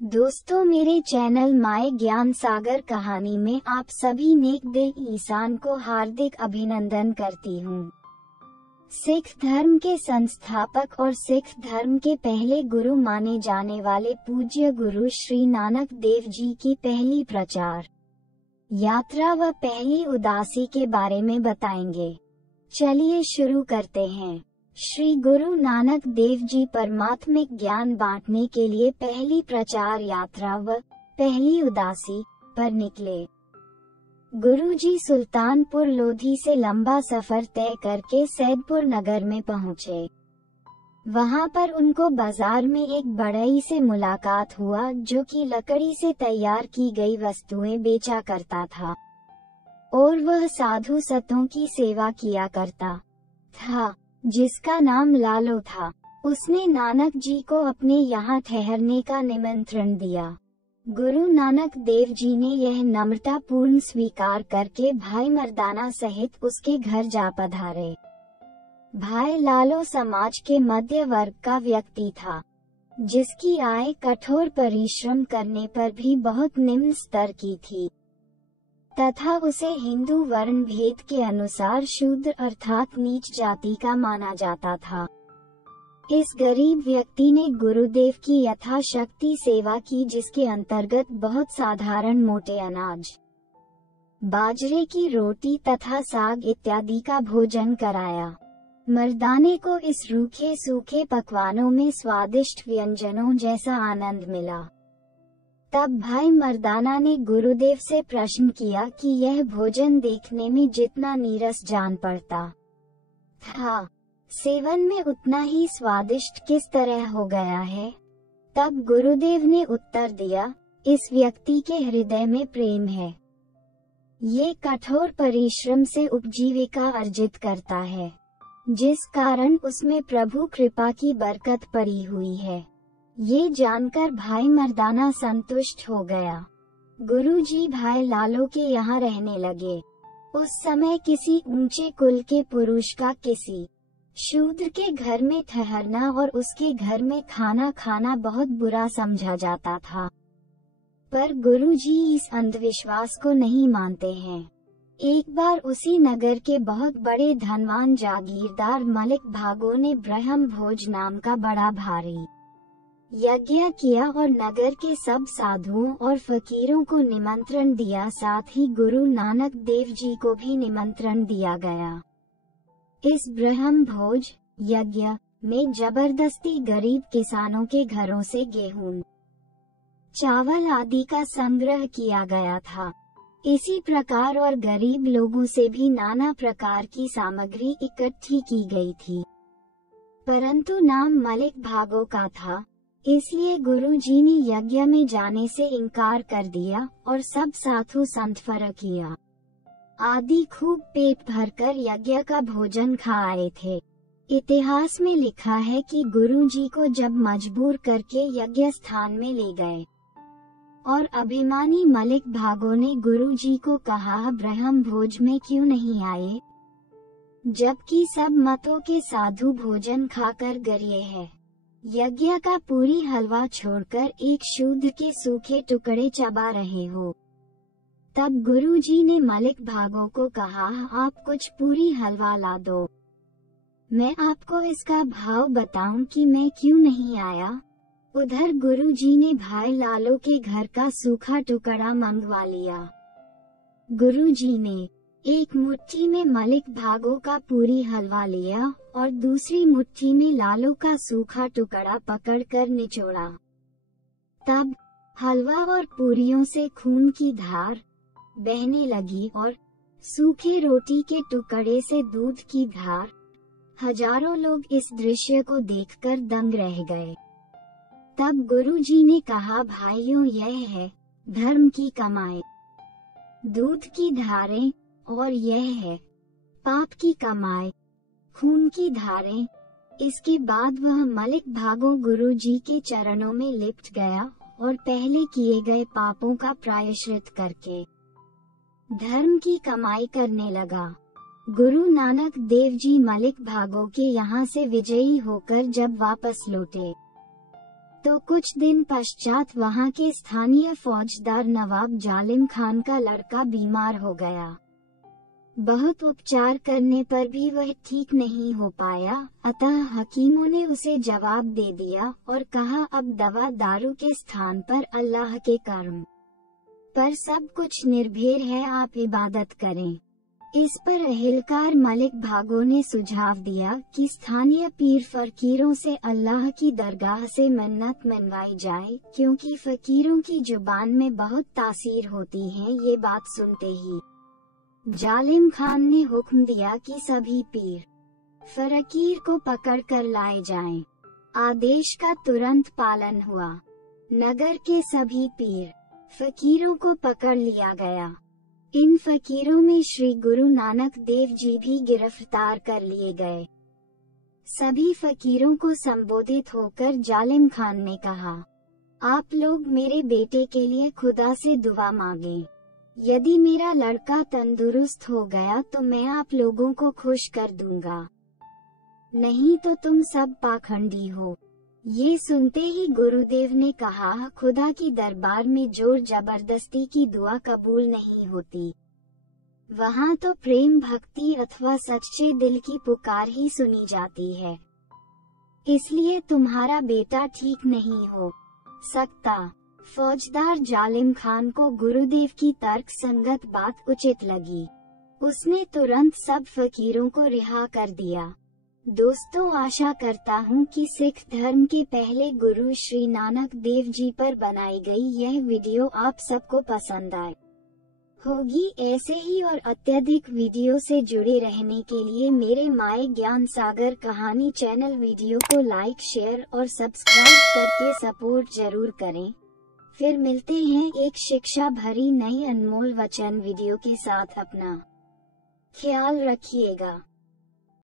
दोस्तों, मेरे channel my ज्ञान सागर कहानी में आप सभी नेक दिल इंसान को हार्दिक अभिनंदन करती हूँ। सिख धर्म के संस्थापक और सिख धर्म के पहले गुरु माने जाने वाले पूज्य गुरु श्री नानक देव जी की पहली प्रचार यात्रा व पहली उदासी के बारे में बताएंगे। चलिए शुरू करते हैं। श्री गुरु नानक देव जी परमात्मिक ज्ञान बांटने के लिए पहली प्रचार यात्रा व पहली उदासी पर निकले। गुरु जी सुल्तानपुर लोधी से लंबा सफर तय करके सैदपुर नगर में पहुँचे। वहां पर उनको बाजार में एक बढ़ई से मुलाकात हुआ जो कि लकड़ी से तैयार की गई वस्तुएं बेचा करता था और वह साधु संतों की सेवा किया करता था, जिसका नाम लालो था। उसने नानक जी को अपने यहाँ ठहरने का निमंत्रण दिया। गुरु नानक देव जी ने यह नम्रता पूर्ण स्वीकार करके भाई मर्दाना सहित उसके घर जा पधारे। भाई लालो समाज के मध्य वर्ग का व्यक्ति था, जिसकी आय कठोर परिश्रम करने पर भी बहुत निम्न स्तर की थी तथा उसे हिंदू वर्ण भेद के अनुसार शूद्र अर्थात नीच जाति का माना जाता था। इस गरीब व्यक्ति ने गुरुदेव की यथाशक्ति सेवा की, जिसके अंतर्गत बहुत साधारण मोटे अनाज, बाजरे की रोटी तथा साग इत्यादि का भोजन कराया। मर्दाने को इस रूखे सूखे पकवानों में स्वादिष्ट व्यंजनों जैसा आनंद मिला। तब भाई मर्दाना ने गुरुदेव से प्रश्न किया कि यह भोजन देखने में जितना नीरस जान पड़ता था, सेवन में उतना ही स्वादिष्ट किस तरह हो गया है। तब गुरुदेव ने उत्तर दिया, इस व्यक्ति के हृदय में प्रेम है। ये कठोर परिश्रम से उपजीविका अर्जित करता है, जिस कारण उसमें प्रभु कृपा की बरकत पड़ी हुई है। ये जानकर भाई मर्दाना संतुष्ट हो गया। गुरुजी भाई लालो के यहाँ रहने लगे। उस समय किसी ऊंचे कुल के पुरुष का किसी शूद्र के घर में ठहरना और उसके घर में खाना खाना बहुत बुरा समझा जाता था, पर गुरुजी इस अंधविश्वास को नहीं मानते हैं। एक बार उसी नगर के बहुत बड़े धनवान जागीरदार मलिक भागो ने ब्रह्म भोज नाम का बड़ा भारी यज्ञ किया और नगर के सब साधुओं और फकीरों को निमंत्रण दिया। साथ ही गुरु नानक देव जी को भी निमंत्रण दिया गया। इस ब्रह्म भोज यज्ञ में जबरदस्ती गरीब किसानों के घरों से गेहूं, चावल आदि का संग्रह किया गया था। इसी प्रकार और गरीब लोगों से भी नाना प्रकार की सामग्री इकट्ठी की गई थी, परंतु नाम मलिक भागो का था, इसलिए गुरु जी ने यज्ञ में जाने से इनकार कर दिया और सब साधु संत फकीर आदि खूब पेट भरकर यज्ञ का भोजन खा आए थे। इतिहास में लिखा है कि गुरु जी को जब मजबूर करके यज्ञ स्थान में ले गए और अभिमानी मलिक भागो ने गुरु जी को कहा, ब्रह्म भोज में क्यों नहीं आए, जबकि सब मतों के साधु भोजन खाकर गरिए हैं। यज्ञ का पूरी हलवा छोड़कर एक शूद्र के सूखे टुकड़े चबा रहे हो। तब गुरु जी ने मलिक भागो को कहा, आप कुछ पूरी हलवा ला दो, मैं आपको इसका भाव बताऊं कि मैं क्यों नहीं आया। उधर गुरु जी ने भाई लालो के घर का सूखा टुकड़ा मंगवा लिया। गुरु जी ने एक मुट्ठी में मलिक भागो का पूरी हलवा लिया और दूसरी मुट्ठी में लालो का सूखा टुकड़ा पकड़कर निचोड़ा। तब हलवा और पूरियों से खून की धार बहने लगी और सूखे रोटी के टुकड़े से दूध की धार। हजारों लोग इस दृश्य को देखकर दंग रह गए। तब गुरु जी ने कहा, भाइयों, यह है धर्म की कमाई, दूध की धारें, और यह है पाप की कमाई, खून की धारें। इसके बाद वह मलिक भागो गुरु जी के चरणों में लिपट गया और पहले किए गए पापों का प्रायश्चित करके धर्म की कमाई करने लगा। गुरु नानक देव जी मलिक भागो के यहाँ से विजयी होकर जब वापस लौटे, तो कुछ दिन पश्चात वहां के स्थानीय फौजदार नवाब जालिम खान का लड़का बीमार हो गया। बहुत उपचार करने पर भी वह ठीक नहीं हो पाया, अतः हकीमों ने उसे जवाब दे दिया और कहा अब दवा दारू के स्थान पर अल्लाह के कर्म पर सब कुछ निर्भर है, आप इबादत करें। इस पर अहिलकार मलिक भागो ने सुझाव दिया कि स्थानीय पीर फकीरों से अल्लाह की दरगाह से मन्नत मनवाई जाए, क्योंकि फकीरों की जुबान में बहुत तासीर होती है। ये बात सुनते ही जालिम खान ने हुक्म दिया कि सभी पीर फकीर को पकड़ कर लाए जाएं। आदेश का तुरंत पालन हुआ। नगर के सभी पीर फकीरों को पकड़ लिया गया। इन फकीरों में श्री गुरु नानक देव जी भी गिरफ्तार कर लिए गए। सभी फकीरों को संबोधित होकर जालिम खान ने कहा, आप लोग मेरे बेटे के लिए खुदा से दुआ मांगे। यदि मेरा लड़का तंदुरुस्त हो गया तो मैं आप लोगों को खुश कर दूंगा, नहीं तो तुम सब पाखंडी हो। ये सुनते ही गुरुदेव ने कहा, खुदा की दरबार में जोर जबरदस्ती की दुआ कबूल नहीं होती। वहाँ तो प्रेम भक्ति अथवा सच्चे दिल की पुकार ही सुनी जाती है। इसलिए तुम्हारा बेटा ठीक नहीं हो सकता। फौजदार जालिम खान को गुरुदेव की तर्क संगत बात उचित लगी। उसने तुरंत सब फकीरों को रिहा कर दिया। दोस्तों, आशा करता हूँ कि सिख धर्म के पहले गुरु श्री नानक देव जी पर बनाई गई यह वीडियो आप सबको पसंद आए होगी। ऐसे ही और अत्यधिक वीडियो से जुड़े रहने के लिए मेरे माय ज्ञान सागर कहानी चैनल वीडियो को लाइक, शेयर और सब्सक्राइब करके सपोर्ट जरूर करें। फिर मिलते हैं एक शिक्षा भरी नई अनमोल वचन वीडियो के साथ। अपना ख्याल रखिएगा।